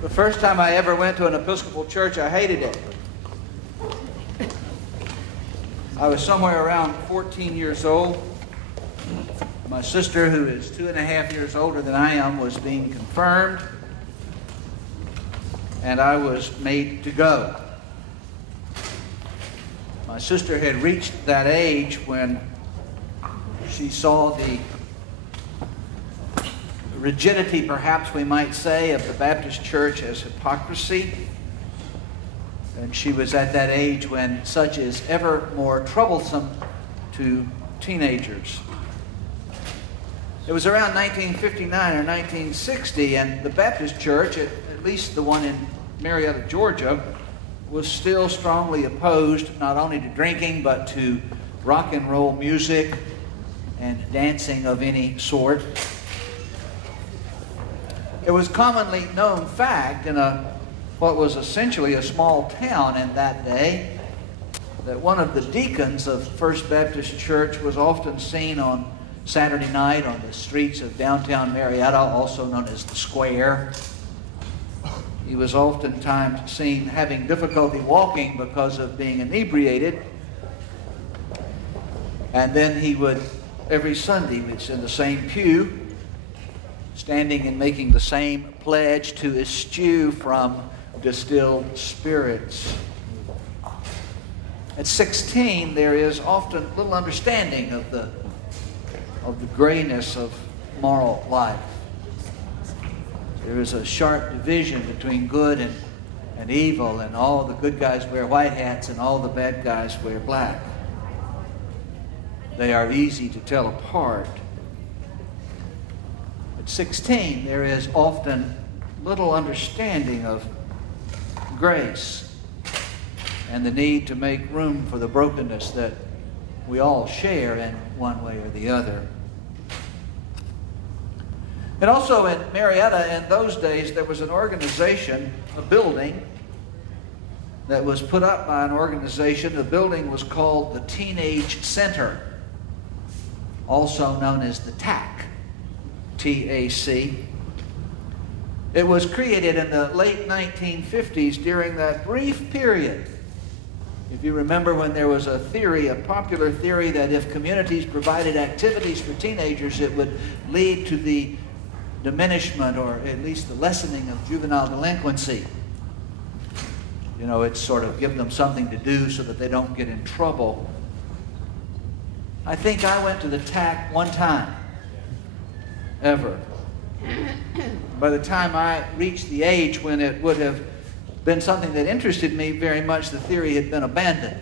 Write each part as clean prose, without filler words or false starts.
The first time I ever went to an Episcopal church, I hated it. I was somewhere around 14 years old. My sister, who is 2.5 years older than I am, was being confirmed, and I was made to go. My sister had reached that age when she saw the rigidity, perhaps we might say, of the Baptist church as hypocrisy. And she was at that age when such is ever more troublesome to teenagers. It was around 1959 or 1960, and the Baptist church, at least the one in Marietta, Georgia, was still strongly opposed not only to drinking but to rock and roll music and dancing of any sort. It was commonly known fact in what was essentially a small town in that day that one of the deacons of First Baptist Church was often seen on Saturday night on the streets of downtown Marietta, also known as the Square. He was oftentimes seen having difficulty walking because of being inebriated. And then he would, every Sunday, which in the same pew, standing and making the same pledge to eschew from distilled spirits. At 16, there is often little understanding of the grayness of moral life. There is a sharp division between good and evil, and all the good guys wear white hats and all the bad guys wear black. They are easy to tell apart. At 16, there is often little understanding of grace and the need to make room for the brokenness that we all share in one way or the other. And also in Marietta in those days, there was an organization, a building, that was put up by an organization. The building was called the Teenage Center, also known as the TAC, T-A-C. It was created in the late 1950s during that brief period. If you remember when there was a theory, a popular theory, that if communities provided activities for teenagers, it would lead to the diminishment or at least the lessening of juvenile delinquency. You know, it's sort of give them something to do so that they don't get in trouble. I think I went to the TAC one time, ever. By the time I reached the age when it would have been something that interested me very much, the theory had been abandoned.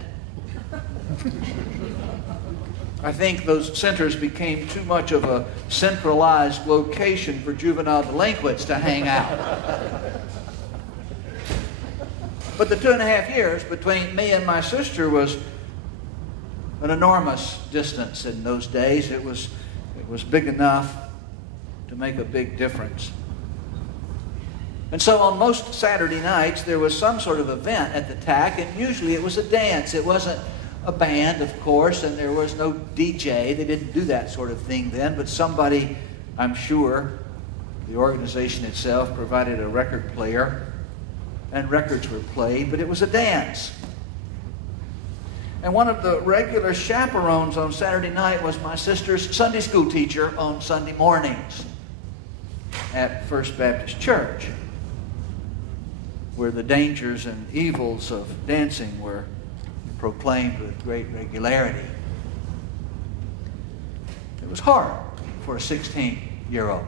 I think those centers became too much of a centralized location for juvenile delinquents to hang out. But the 2.5 years between me and my sister was an enormous distance in those days. It was big enough to make a big difference. And so on most Saturday nights, there was some sort of event at the TAC, and usually it was a dance. It wasn't a band, of course, and there was no DJ. They didn't do that sort of thing then, but somebody, I'm sure, the organization itself provided a record player, and records were played, but it was a dance. And one of the regular chaperones on Saturday night was my sister's Sunday school teacher on Sunday mornings at First Baptist Church, where the dangers and evils of dancing were proclaimed with great regularity. It was hard for a 16-year-old.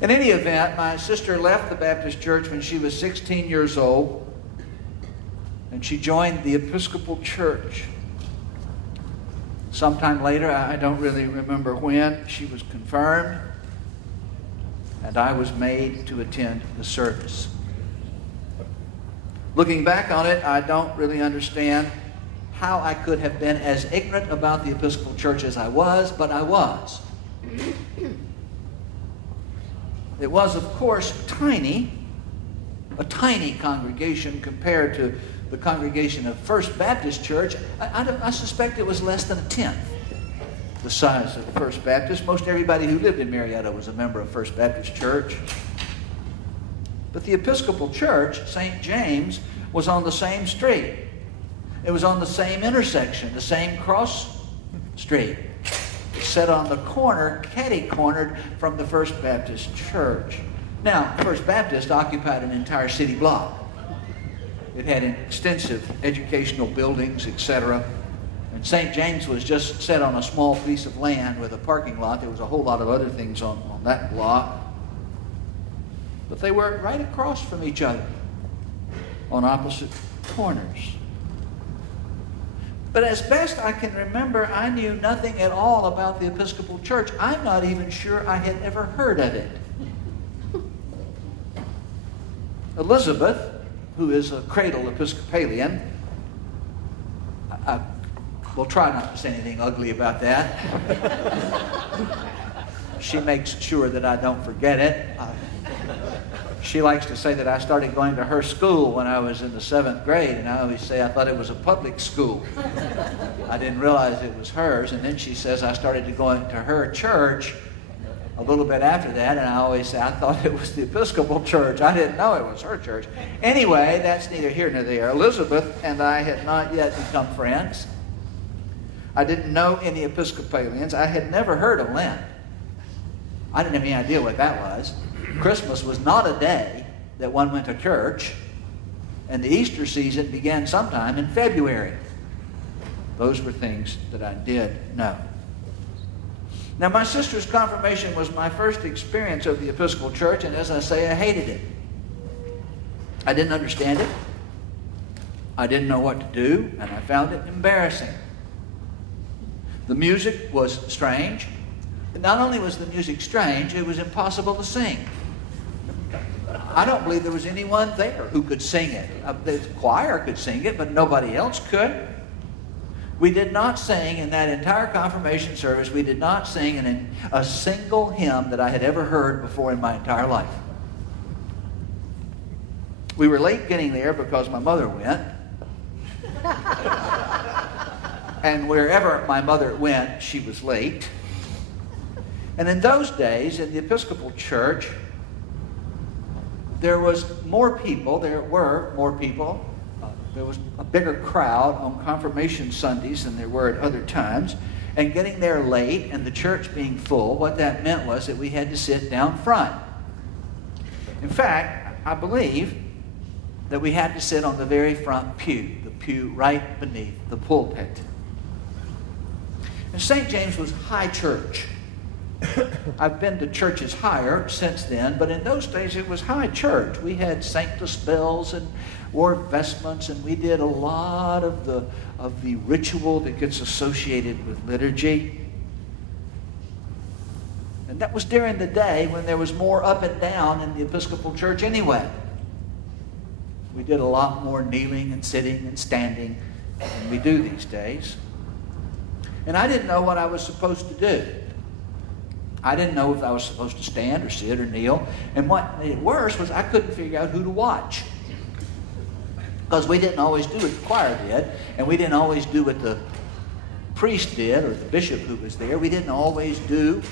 In any event, my sister left the Baptist church when she was 16 years old, and she joined the Episcopal Church. Sometime later, I don't really remember when, she was confirmed, and I was made to attend the service. Looking back on it, I don't really understand how I could have been as ignorant about the Episcopal Church as I was, but I was. It was, of course, a tiny congregation compared to the congregation of First Baptist Church. I suspect it was less than a tenth the size of First Baptist. Most everybody who lived in Marietta was a member of First Baptist Church. But the Episcopal Church, St. James, was on the same street. It was on the same intersection, the same cross street. Set on the corner, catty-cornered from the First Baptist Church. Now, First Baptist occupied an entire city block. It had extensive educational buildings, etc. And St. James was just set on a small piece of land with a parking lot. There was a whole lot of other things on that block. But they were right across from each other on opposite corners. But as best I can remember, I knew nothing at all about the Episcopal Church. I'm not even sure I had ever heard of it. Elizabeth, who is a cradle Episcopalian, I will try not to say anything ugly about that. She makes sure that I don't forget it. She likes to say that I started going to her school when I was in the 7th grade, and I always say I thought it was a public school. I didn't realize it was hers, and then she says I started to go to her church a little bit after that, and I always say I thought it was the Episcopal Church. I didn't know it was her church. Anyway, that's neither here nor there. Elizabeth and I had not yet become friends. I didn't know any Episcopalians. I had never heard of Lent. I didn't have any idea what that was. Christmas was not a day that one went to church, and the Easter season began sometime in February. Those were things that I did know. Now, my sister's confirmation was my first experience of the Episcopal Church, and as I say, I hated it. I didn't understand it. I didn't know what to do, and I found it embarrassing. The music was strange. Not only was the music strange, it was impossible to sing. I don't believe there was anyone there who could sing it. The choir could sing it, but nobody else could. We did not sing in that entire confirmation service. We did not sing in a single hymn that I had ever heard before in my entire life. We were late getting there because my mother went. And wherever my mother went, she was late. And in those days, in the Episcopal Church, there was more people. There were more people. There was a bigger crowd on confirmation Sundays than there were at other times. And getting there late and the church being full, what that meant was that we had to sit down front. In fact, I believe that we had to sit on the very front pew, the pew right beneath the pulpit. And St. James was high church. I've been to churches higher since then, but in those days it was high church. We had sanctus bells and wore vestments, and we did a lot of the ritual that gets associated with liturgy. And that was during the day when there was more up and down in the Episcopal Church anyway. We did a lot more kneeling and sitting and standing than we do these days. And I didn't know what I was supposed to do. I didn't know if I was supposed to stand or sit or kneel. And what made it worse was I couldn't figure out who to watch. Because we didn't always do what the choir did, and we didn't always do what the priest did or the bishop who was there. We didn't always do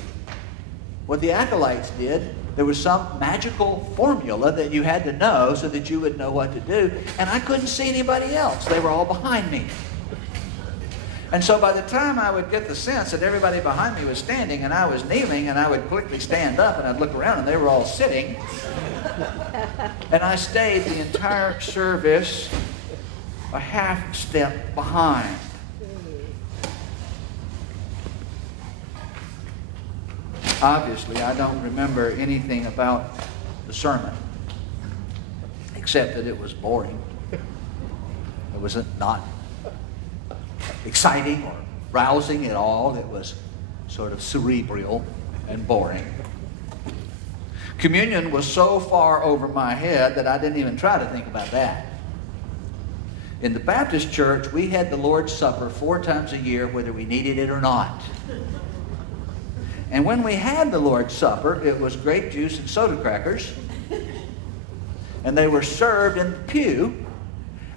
what the acolytes did. There was some magical formula that you had to know so that you would know what to do. And I couldn't see anybody else. They were all behind me. And so by the time I would get the sense that everybody behind me was standing and I was kneeling, and I would quickly stand up and I'd look around and they were all sitting. And I stayed the entire service a half step behind. Obviously, I don't remember anything about the sermon, except that it was boring. It was not exciting or rousing at all. It was sort of cerebral and boring. Communion was so far over my head that I didn't even try to think about that. In the Baptist church, we had the Lord's Supper 4 times a year, whether we needed it or not. And when we had the Lord's Supper, it was grape juice and soda crackers. And they were served in the pew.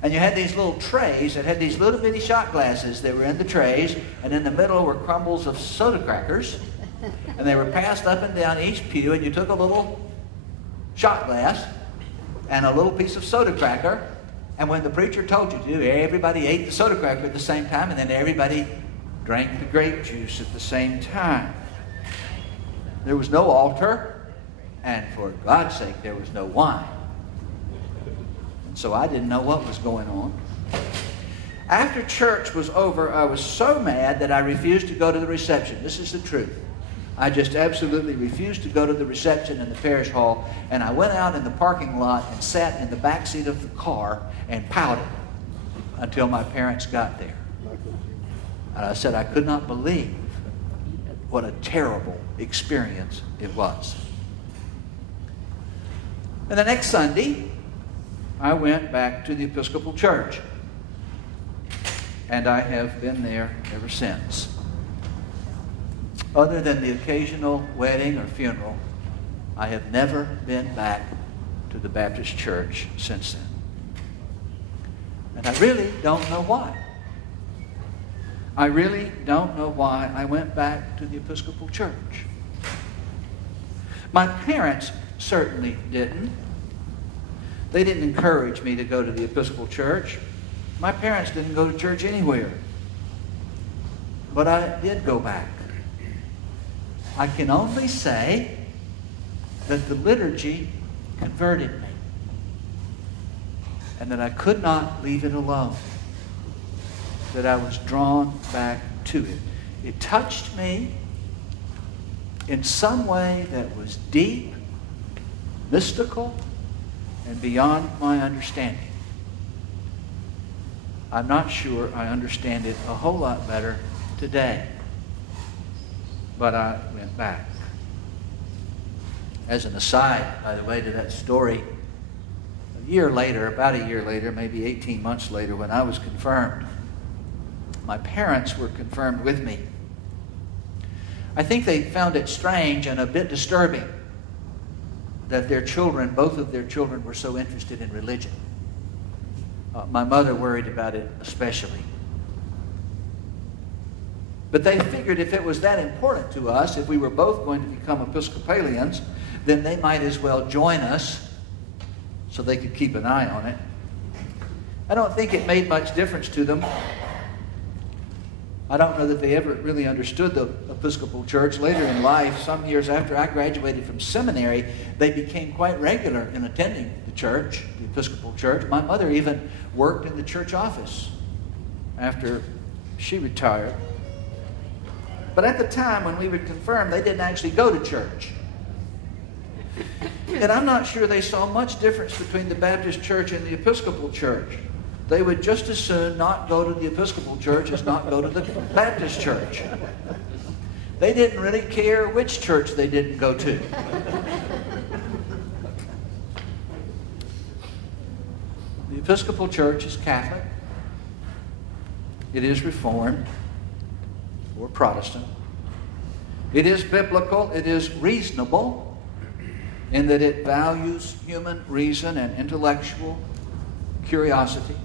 And you had these little trays that had these little bitty shot glasses that were in the trays. And in the middle were crumbles of soda crackers. And they were passed up and down each pew. And you took a little shot glass and a little piece of soda cracker. And when the preacher told you to, everybody ate the soda cracker at the same time, and then everybody drank the grape juice at the same time. There was no altar, and for God's sake, there was no wine. And so I didn't know what was going on. After church was over, I was so mad that I refused to go to the reception. This is the truth. I just absolutely refused to go to the reception in the parish hall, and I went out in the parking lot and sat in the back seat of the car and pouted until my parents got there. And I said I could not believe what a terrible experience it was. And the next Sunday, I went back to the Episcopal Church, and I have been there ever since. Other than the occasional wedding or funeral, I have never been back to the Baptist church since then. And I really don't know why. I really don't know why I went back to the Episcopal church. My parents certainly didn't. They didn't encourage me to go to the Episcopal church. My parents didn't go to church anywhere. But I did go back. I can only say that the liturgy converted me, and that I could not leave it alone, that I was drawn back to it. It touched me in some way that was deep, mystical, and beyond my understanding. I'm not sure I understand it a whole lot better today. But I went back. As an aside, by the way, to that story, a year later, about a year later, maybe 18 months later, when I was confirmed, my parents were confirmed with me. I think they found it strange and a bit disturbing that their children, both of their children, were so interested in religion. My mother worried about it especially. But they figured if it was that important to us, if we were both going to become Episcopalians, then they might as well join us so they could keep an eye on it. I don't think it made much difference to them. I don't know that they ever really understood the Episcopal Church. Later in life, some years after I graduated from seminary, they became quite regular in attending the church, the Episcopal Church. My mother even worked in the church office after she retired. But at the time when we were confirmed, they didn't actually go to church. And I'm not sure they saw much difference between the Baptist church and the Episcopal church. They would just as soon not go to the Episcopal church as not go to the Baptist church. They didn't really care which church they didn't go to. The Episcopal church is Catholic. It is Reformed or Protestant. It is biblical. It is reasonable in that it values human reason and intellectual curiosity.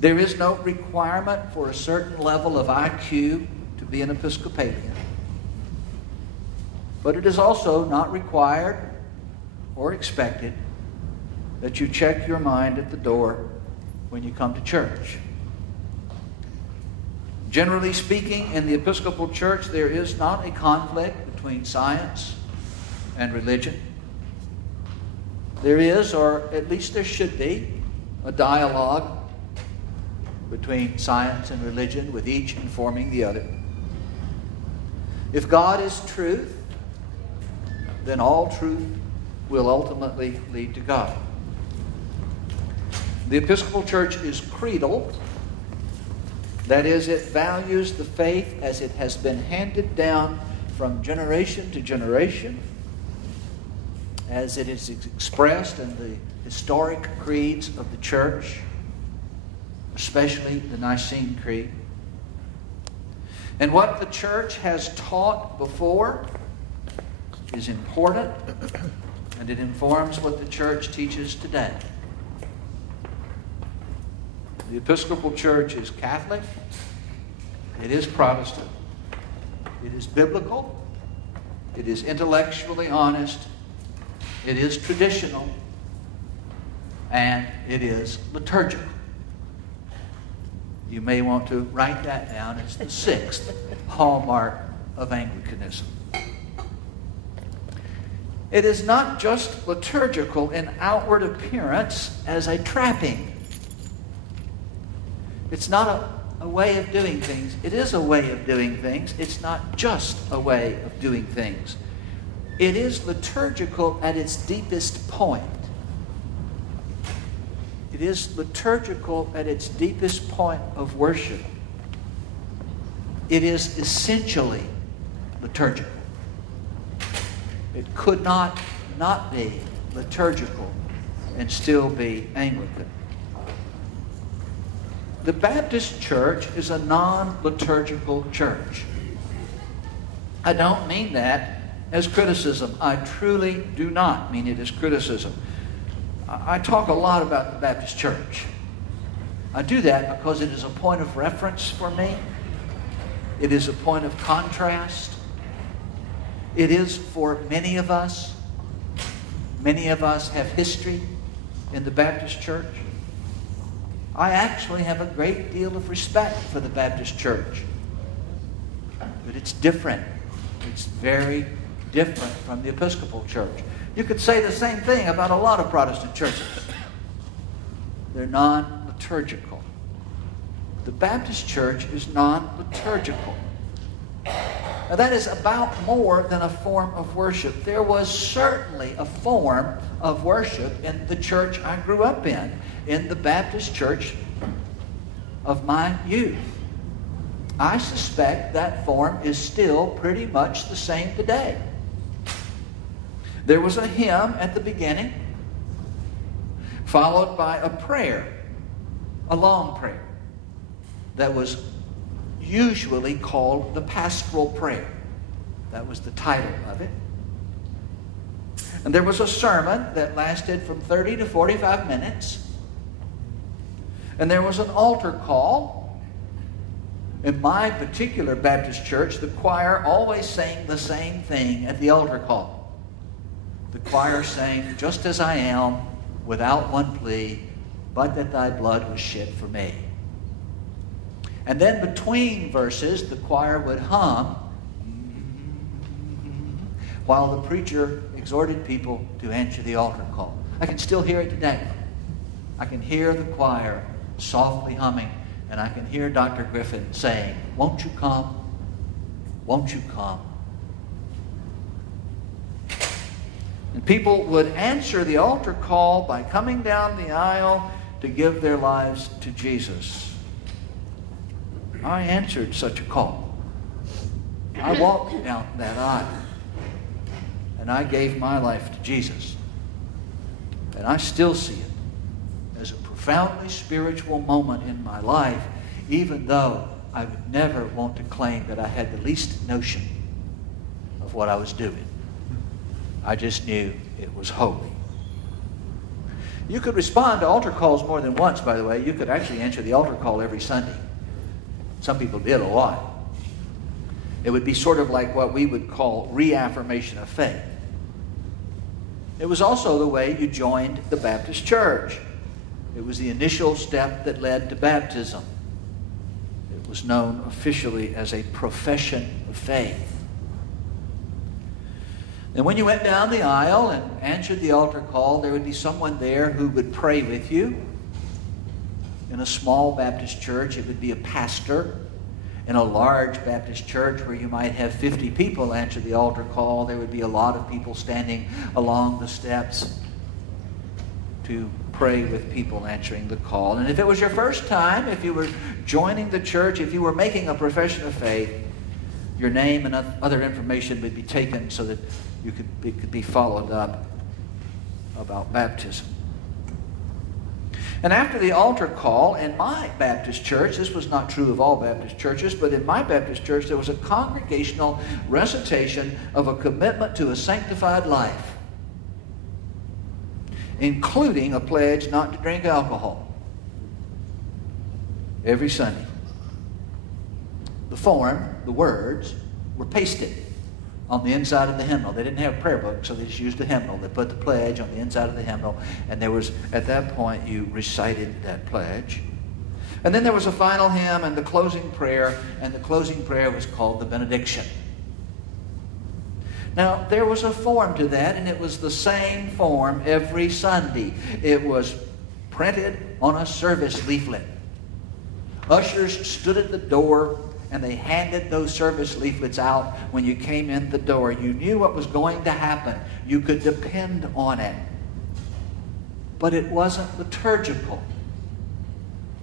There is no requirement for a certain level of IQ to be an Episcopalian. But it is also not required or expected that you check your mind at the door when you come to church. Generally speaking, in the Episcopal Church, there is not a conflict between science and religion. There is, or at least there should be, a dialogue between science and religion, with each informing the other. If God is truth, then all truth will ultimately lead to God. The Episcopal Church is creedal. That is, it values the faith as it has been handed down from generation to generation, as it is expressed in the historic creeds of the church, especially the Nicene Creed. And what the church has taught before is important, and it informs what the church teaches today. The Episcopal Church is Catholic. It is Protestant. It is biblical. It is intellectually honest. it is traditional, and it is liturgical. You may want to write that down. It's the sixth hallmark of Anglicanism. It is not just liturgical in outward appearance as a trapping. It's not a way of doing things. It is a way of doing things. It's not just a way of doing things. It is liturgical at its deepest point. It is liturgical at its deepest point of worship. It is essentially liturgical. It could not be liturgical and still be Anglican. The Baptist Church is a non-liturgical church. I don't mean that as criticism. I truly do not mean it as criticism. I talk a lot about the Baptist Church. I do that because it is a point of reference for me. It is a point of contrast. It is for many of us. Many of us have history in the Baptist Church. I actually have a great deal of respect for the Baptist Church. But it's different. It's very different from the Episcopal Church. You could say the same thing about a lot of Protestant churches. They're non-liturgical. The Baptist Church is non-liturgical. Now that is about more than a form of worship. There was certainly a form of worship in the church I grew up in the Baptist church of my youth. I suspect that form is still pretty much the same today. There was a hymn at the beginning, followed by a prayer, a long prayer, that was usually called the pastoral prayer. That was the title of it. And there was a sermon that lasted from 30 to 45 minutes. And there was an altar call. In my particular Baptist church, the choir always sang the same thing at the altar call. The choir sang, "Just as I am, without one plea, but that thy blood was shed for me." And then between verses, the choir would hum while the preacher exhorted people to answer the altar call. I can still hear it today. I can hear the choir softly humming, and I can hear Dr. Griffin saying, "Won't you come? Won't you come?" And people would answer the altar call by coming down the aisle to give their lives to Jesus. I answered such a call. I walked down that aisle, and I gave my life to Jesus. And I still see it as a profoundly spiritual moment in my life, even though I would never want to claim that I had the least notion of what I was doing. I just knew it was holy. You could respond to altar calls more than once, by the way. You could actually answer the altar call every Sunday. Some people did a lot. It would be sort of like what we would call reaffirmation of faith. It was also the way you joined the Baptist church. It was the initial step that led to baptism. It was known officially as a profession of faith. And when you went down the aisle and answered the altar call, there would be someone there who would pray with you. In a small Baptist church, it would be a pastor. In a large Baptist church where you might have 50 people answer the altar call, there would be a lot of people standing along the steps to pray with people answering the call. And if it was your first time, if you were joining the church, if you were making a profession of faith, your name and other information would be taken so that it could be followed up about baptism. And after the altar call, in my Baptist church, this was not true of all Baptist churches, but in my Baptist church, there was a congregational recitation of a commitment to a sanctified life, including a pledge not to drink alcohol every Sunday. The form, the words, were pasted on the inside of the hymnal. They didn't have a prayer book, so they just used a hymnal. They put the pledge on the inside of the hymnal, and there was, at that point, you recited that pledge. And then there was a final hymn and the closing prayer, and the closing prayer was called the benediction. Now, there was a form to that, and it was the same form every Sunday. It was printed on a service leaflet. Ushers stood at the door, and they handed those service leaflets out when you came in the door. You knew what was going to happen. You could depend on it. But it wasn't liturgical.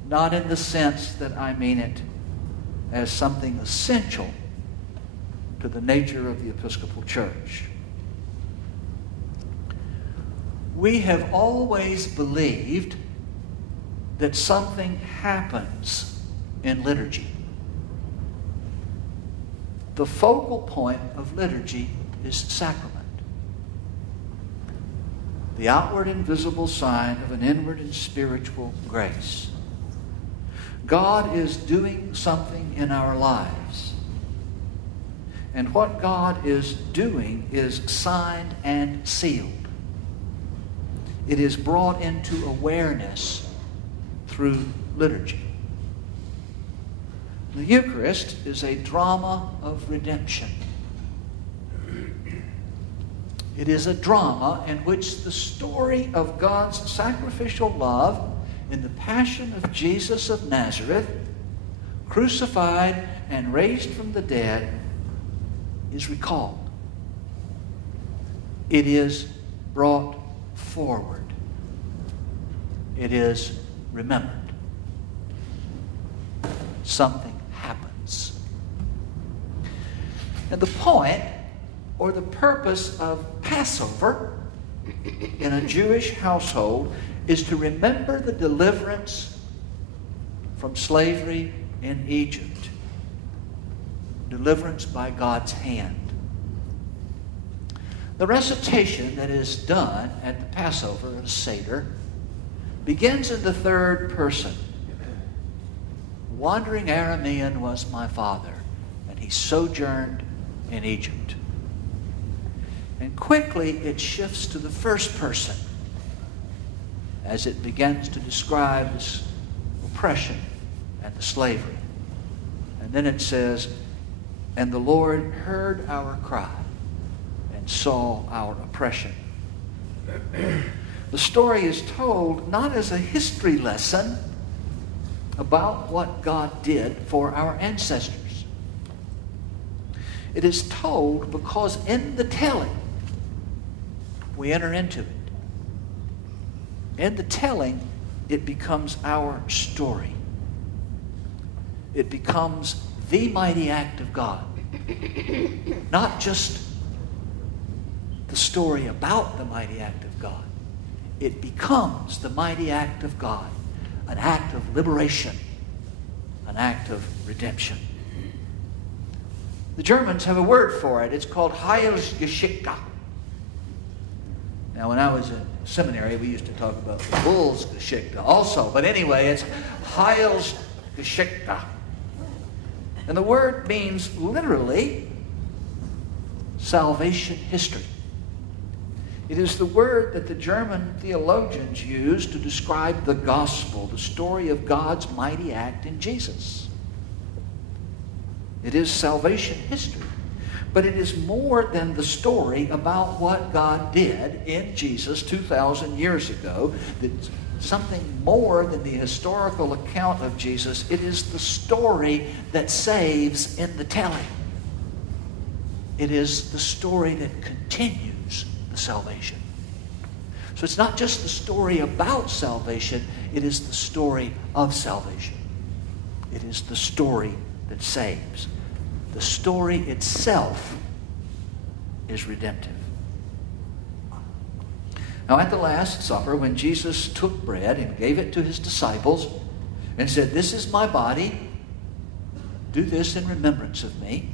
Not in the sense that I mean it as something essential to the nature of the Episcopal Church. We have always believed that something happens in liturgy. The focal point of liturgy is sacrament. The outward and visible sign of an inward and spiritual grace. God is doing something in our lives. And what God is doing is signed and sealed. It is brought into awareness through liturgy. The Eucharist is a drama of redemption. It is a drama in which the story of God's sacrificial love in the passion of Jesus of Nazareth, crucified and raised from the dead, is recalled. It is brought forward. It is remembered. Something happens. And the point or the purpose of Passover in a Jewish household is to remember the deliverance from slavery in Egypt. Deliverance by God's hand. The recitation that is done at the Passover, at a Seder, begins in the third person. Wandering Aramean was my father, and he sojourned in Egypt. And quickly it shifts to the first person as it begins to describe this oppression and the slavery. And then it says, and the Lord heard our cry and saw our oppression. The story is told not as a history lesson about what God did for our ancestors. It is told because in the telling, we enter into it. In the telling, it becomes our story. It becomes the mighty act of God. Not just the story about the mighty act of God. It becomes the mighty act of God. An act of liberation. An act of redemption. The Germans have a word for it. It's called Heilsgeschichte. Now, when I was in seminary, we used to talk about the bull's Geschichte also. But anyway, it's Heilsgeschichte. And the word means literally salvation history. It is the word that the German theologians use to describe the gospel, the story of God's mighty act in Jesus. It is salvation history. But it is more than the story about what God did in Jesus 2,000 years ago. It's something more than the historical account of Jesus. It is the story that saves in the telling. It is the story that continues the salvation. So it's not just the story about salvation, it is the story of salvation. It is the story that saves. The story itself is redemptive. Now at the Last Supper, when Jesus took bread and gave it to his disciples and said, "This is my body, do this in remembrance of me."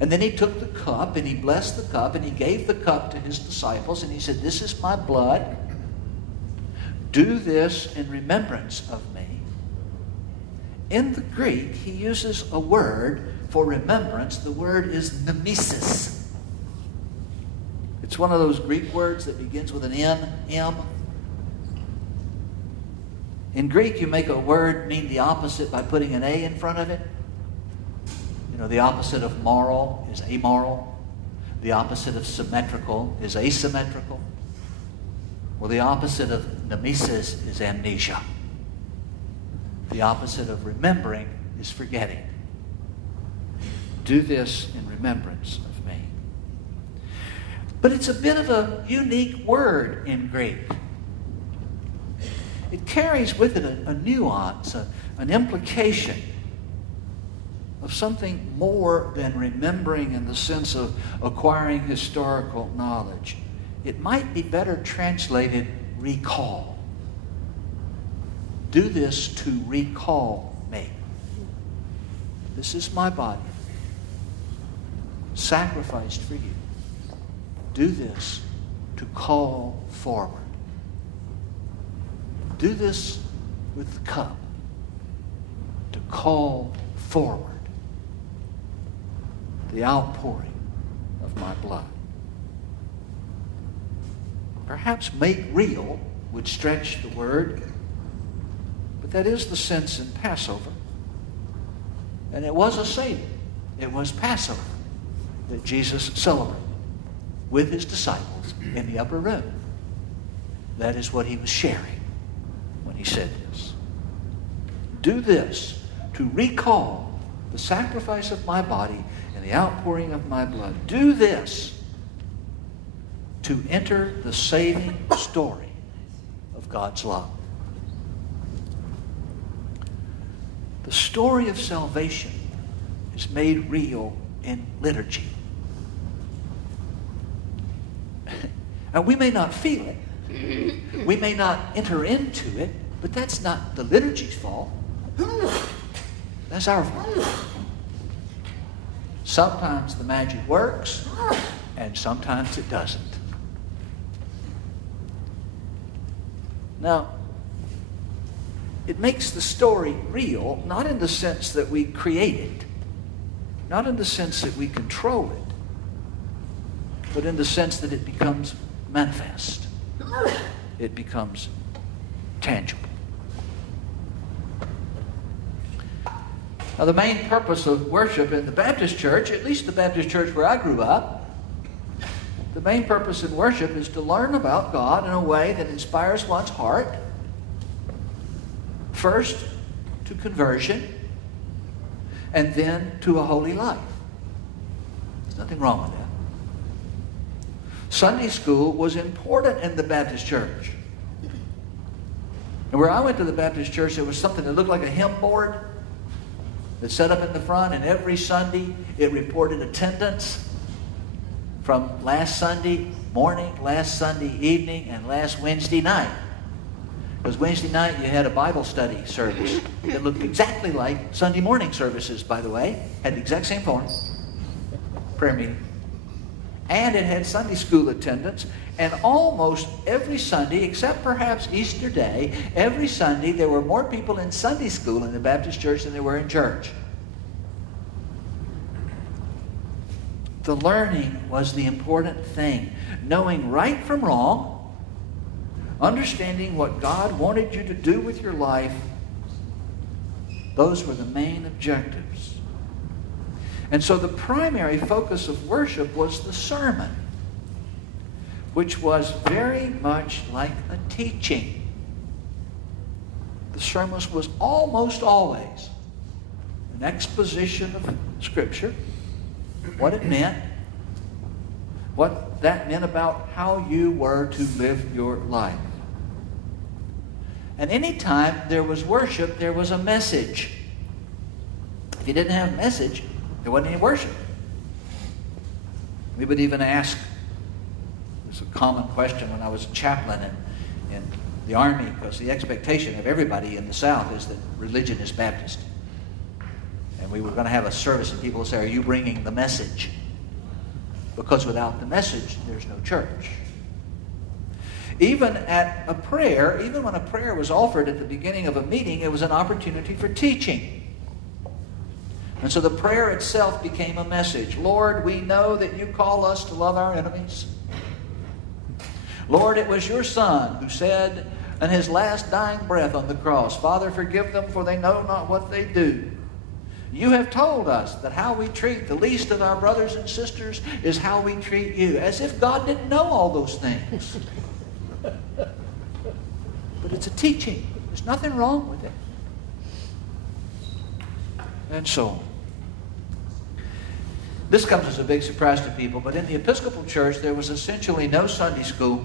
And then he took the cup and he blessed the cup and he gave the cup to his disciples and he said, "This is my blood, do this in remembrance of me." In the Greek, he uses a word for remembrance, the word is nemesis. It's one of those Greek words that begins with an M. In Greek, you make a word mean the opposite by putting an A in front of it. You know, the opposite of moral is amoral. The opposite of symmetrical is asymmetrical. Well, the opposite of nemesis is amnesia. The opposite of remembering is forgetting. Do this in remembrance of me. But it's a bit of a unique word in Greek. It carries with it a nuance, an implication of something more than remembering in the sense of acquiring historical knowledge. It might be better translated recall. Do this to recall me. This is my body, sacrificed for you. Do this to call forward. Do this with the cup to call forward the outpouring of my blood. Perhaps make real would stretch the word, but that is the sense in Passover. And it was a Seder. It was Passover that Jesus celebrated with his disciples in the upper room. That is what he was sharing when he said this. Do this to recall the sacrifice of my body and the outpouring of my blood. Do this to enter the saving story of God's love. The story of salvation is made real in liturgy. And we may not feel it. We may not enter into it, but that's not the liturgy's fault. That's our fault. Sometimes the magic works, and sometimes it doesn't. Now, it makes the story real, not in the sense that we create it, not in the sense that we control it, but in the sense that it becomes manifest. It becomes tangible. Now, the main purpose of worship in the Baptist church, at least the Baptist church where I grew up, the main purpose in worship is to learn about God in a way that inspires one's heart. First, to conversion, and then to a holy life. There's nothing wrong with that. Sunday school was important in the Baptist church. And where I went to the Baptist church, there was something that looked like a hymn board that set up in the front, and every Sunday it reported attendance from last Sunday morning, last Sunday evening, and last Wednesday night. Because Wednesday night you had a Bible study service that looked exactly like Sunday morning services, by the way. Had the exact same form. Prayer meeting. And it had Sunday school attendance. And almost every Sunday, except perhaps Easter Day, every Sunday there were more people in Sunday school in the Baptist church than there were in church. The learning was the important thing. Knowing right from wrong, understanding what God wanted you to do with your life, those were the main objectives. And so the primary focus of worship was the sermon, which was very much like a teaching. The sermon was almost always an exposition of Scripture, what it meant, what that meant about how you were to live your life. And anytime there was worship, there was a message. If you didn't have a message, there wasn't any worship. We would even ask, it was a common question when I was a chaplain in the Army, because the expectation of everybody in the South is that religion is Baptist. And we were going to have a service and people would say, are you bringing the message? Because without the message, there's no church. Even at a prayer, even when a prayer was offered at the beginning of a meeting, it was an opportunity for teaching. And so the prayer itself became a message. Lord, we know that you call us to love our enemies. Lord, it was your Son who said in his last dying breath on the cross, Father, forgive them, for they know not what they do. You have told us that how we treat the least of our brothers and sisters is how we treat you. As if God didn't know all those things. But it's a teaching. There's nothing wrong with it. And so, this comes as a big surprise to people, but in the Episcopal Church, there was essentially no Sunday school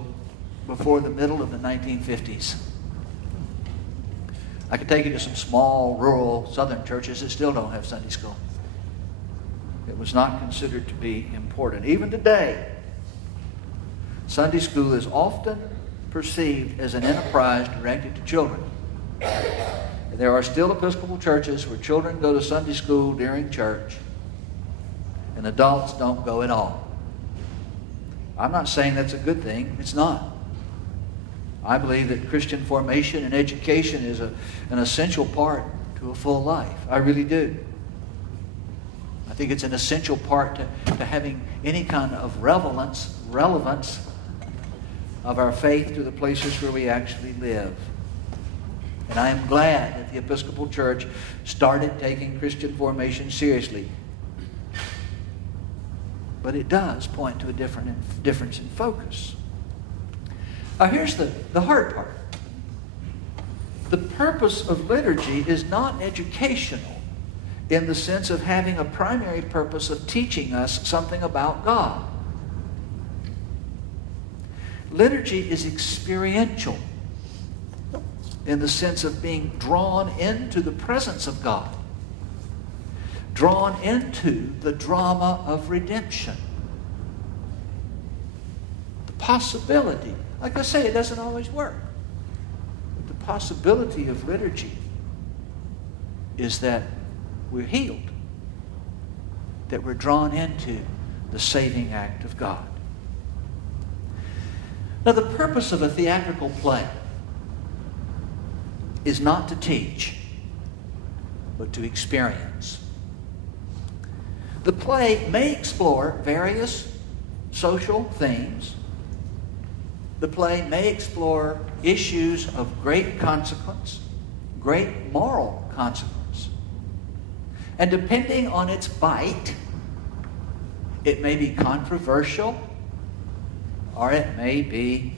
before the middle of the 1950s. I could take you to some small, rural, southern churches that still don't have Sunday school. It was not considered to be important. Even today, Sunday school is often perceived as an enterprise directed to children. There are still Episcopal churches where children go to Sunday school during church and adults don't go at all. I'm not saying that's a good thing. It's not. I believe that Christian formation and education is an essential part to a full life. I really do. I think it's an essential part to having any kind of relevance of our faith to the places where we actually live. And I am glad that the Episcopal Church started taking Christian formation seriously. But it does point to a difference in focus. Now here's the hard part. The purpose of liturgy is not educational in the sense of having a primary purpose of teaching us something about God. Liturgy is experiential in the sense of being drawn into the presence of God, drawn into the drama of redemption. The possibility, like I say, it doesn't always work. But the possibility of liturgy is that we're healed, that we're drawn into the saving act of God. Now, the purpose of a theatrical play is not to teach, but to experience. The play may explore various social themes. The play may explore issues of great consequence, great moral consequence. And depending on its bite, it may be controversial or it may be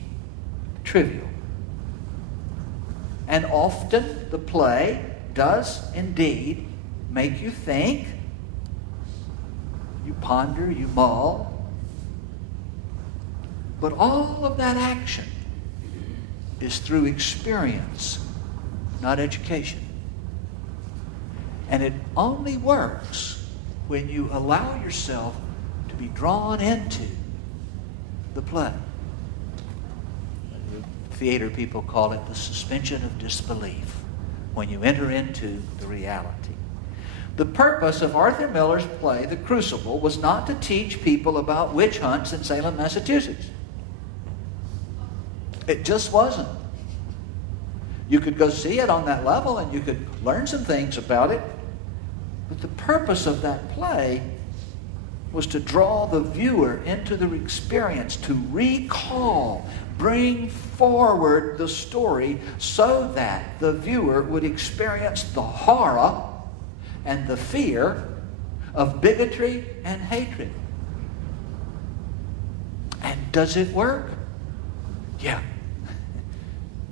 trivial. And often the play does indeed make you think, you ponder, you mull. But all of that action is through experience, not education. And it only works when you allow yourself to be drawn into the play. Theater people call it the suspension of disbelief, when you enter into the reality. The purpose of Arthur Miller's play, The Crucible, was not to teach people about witch hunts in Salem, Massachusetts. It just wasn't. You could go see it on that level and you could learn some things about it. But the purpose of that play was to draw the viewer into the experience, to recall, bring forward the story so that the viewer would experience the horror and the fear of bigotry and hatred. And does it work? Yeah.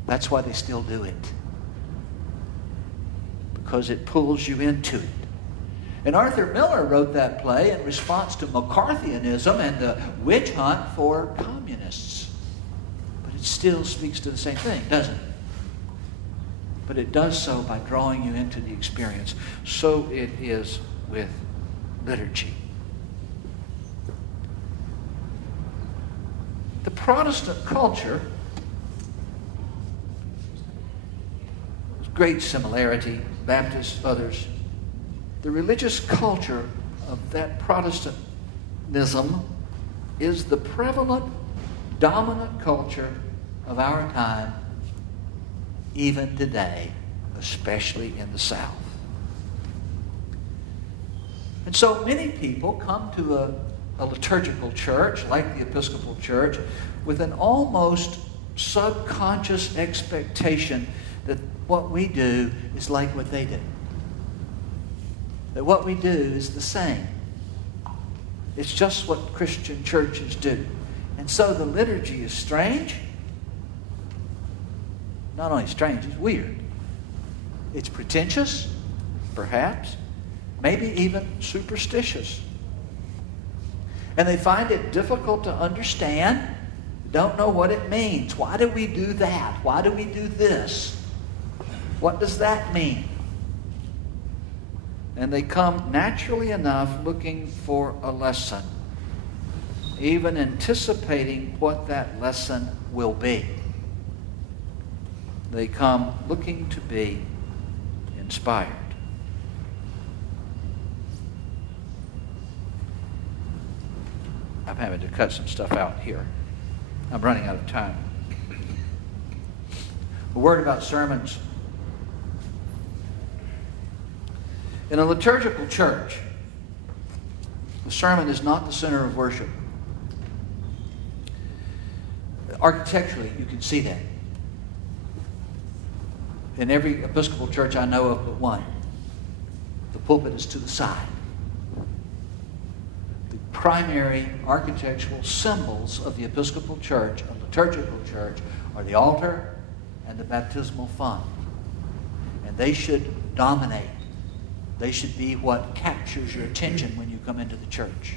That's why they still do it. Because it pulls you into it. And Arthur Miller wrote that play in response to McCarthyism and the witch hunt for communists. But it still speaks to the same thing, doesn't it? But it does so by drawing you into the experience. So it is with liturgy. The Protestant culture, there's great similarity, Baptists, others. The religious culture of that Protestantism is the prevalent, dominant culture of our time, even today, especially in the South. And so many people come to a liturgical church, like the Episcopal Church, with an almost subconscious expectation that what we do is like what they do. That what we do is the same. It's just what Christian churches do. And so the liturgy is strange. Not only strange, it's weird. It's pretentious, perhaps. Maybe even superstitious. And they find it difficult to understand. Don't know what it means. Why do we do that? Why do we do this? What does that mean? And they come naturally enough looking for a lesson, even anticipating what that lesson will be. They come looking to be inspired. I'm having to cut some stuff out here. I'm running out of time. A word about sermons. In a liturgical church, the sermon is not the center of worship. Architecturally, you can see that. In every Episcopal church I know of but one, the pulpit is to the side. The primary architectural symbols of the Episcopal church, a liturgical church, are the altar and the baptismal font. And they should dominate. They should be what captures your attention when you come into the church.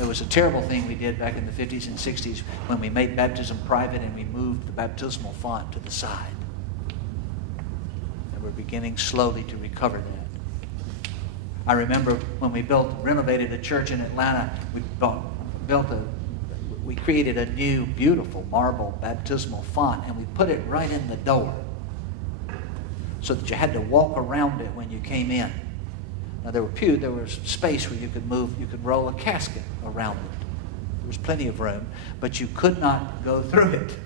It was a terrible thing we did back in the 50s and 60s when we made baptism private and we moved the baptismal font to the side. And we're beginning slowly to recover that. I remember when we renovated a church in Atlanta, we created a new, beautiful marble baptismal font, and we put it right in the door, so that you had to walk around it when you came in. Now there was space where you could roll a casket around it. There was plenty of room, but you could not go through it.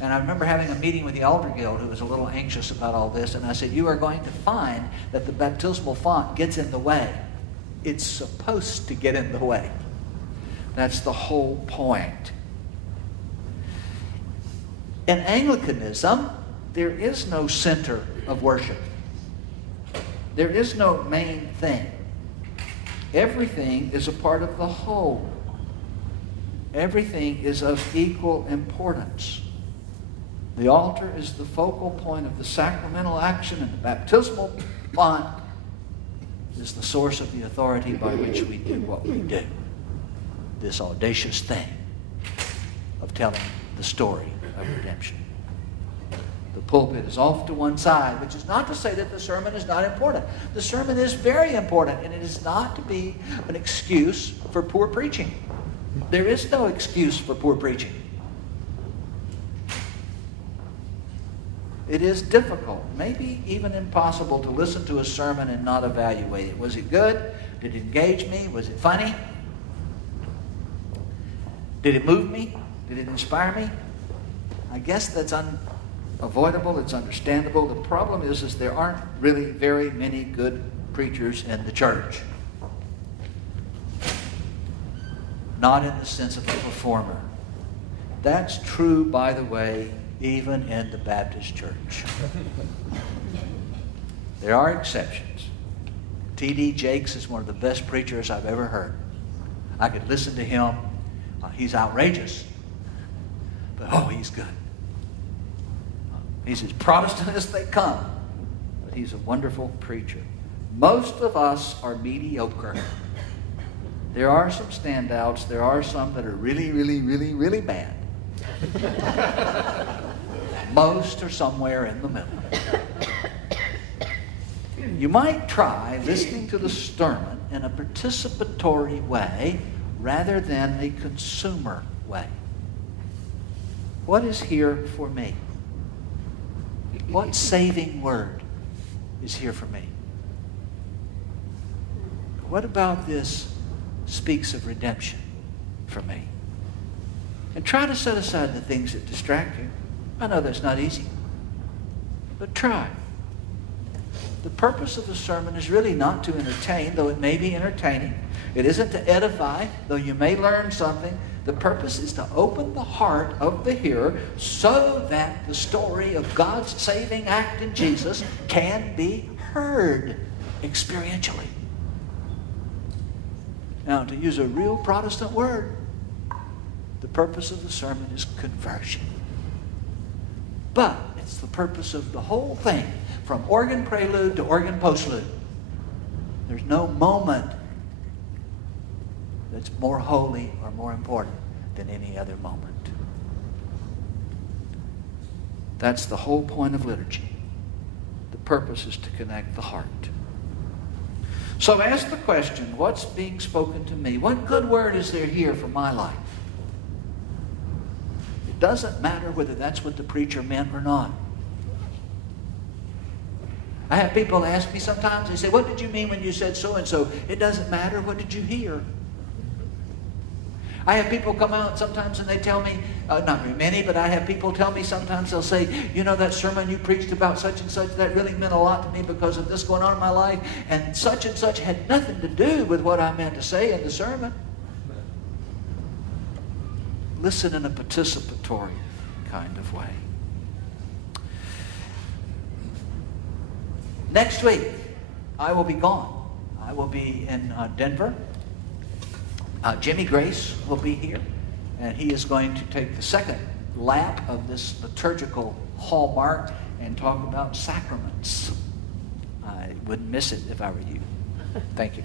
And I remember having a meeting with the Elder Guild, who was a little anxious about all this, and I said, you are going to find that the baptismal font gets in the way. It's supposed to get in the way. That's the whole point. In Anglicanism, there is no center of worship. There is no main thing. Everything is a part of the whole. Everything is of equal importance. The altar is the focal point of the sacramental action, and the baptismal font is the source of the authority by which we do what we do. This audacious thing of telling the story of redemption. The pulpit is off to one side, which is not to say that the sermon is not important. The sermon is very important, and it is not to be an excuse for poor preaching. There is no excuse for poor preaching. It is difficult, maybe even impossible, to listen to a sermon and not evaluate it. Was it good? Did it engage me? Was it funny? Did it move me? Did it inspire me? I guess that's unavoidable. It's understandable. The problem is there aren't really very many good preachers in the church. Not in the sense of a performer. That's true, by the way, even in the Baptist church. There are exceptions. T.D. Jakes is one of the best preachers I've ever heard. I could listen to him. He's outrageous, but he's good. He's as Protestant as they come, but he's a wonderful preacher. Most of us are mediocre. There are some standouts. There are some that are really, really, really, really bad. Most are somewhere in the middle. You might try listening to the sermon in a participatory way rather than a consumer way. What is here for me? What saving word is here for me? What about this speaks of redemption for me? And try to set aside the things that distract you. I know that's not easy, but try. The purpose of the sermon is really not to entertain, though it may be entertaining. It isn't to edify, though you may learn something. The purpose is to open the heart of the hearer so that the story of God's saving act in Jesus can be heard experientially. Now, to use a real Protestant word, the purpose of the sermon is conversion. But it's the purpose of the whole thing, from organ prelude to organ postlude. There's no moment that's more holy or more important than any other moment. That's the whole point of liturgy. The purpose is to connect the heart. So ask the question, what's being spoken to me? What good word is there here for my life? It doesn't matter whether that's what the preacher meant or not. I have people ask me sometimes, they say, what did you mean when you said so-and-so? It doesn't matter. What did you hear? I have people come out sometimes and they tell me, not very many, but I have people tell me sometimes, they'll say, you know, that sermon you preached about such and such, that really meant a lot to me because of this going on in my life, and such had nothing to do with what I meant to say in the sermon. Listen in a participatory kind of way. Next week, I will be gone. I will be in Denver. Jimmy Grace will be here, and he is going to take the second lap of this liturgical hallmark and talk about sacraments. I wouldn't miss it if I were you. Thank you.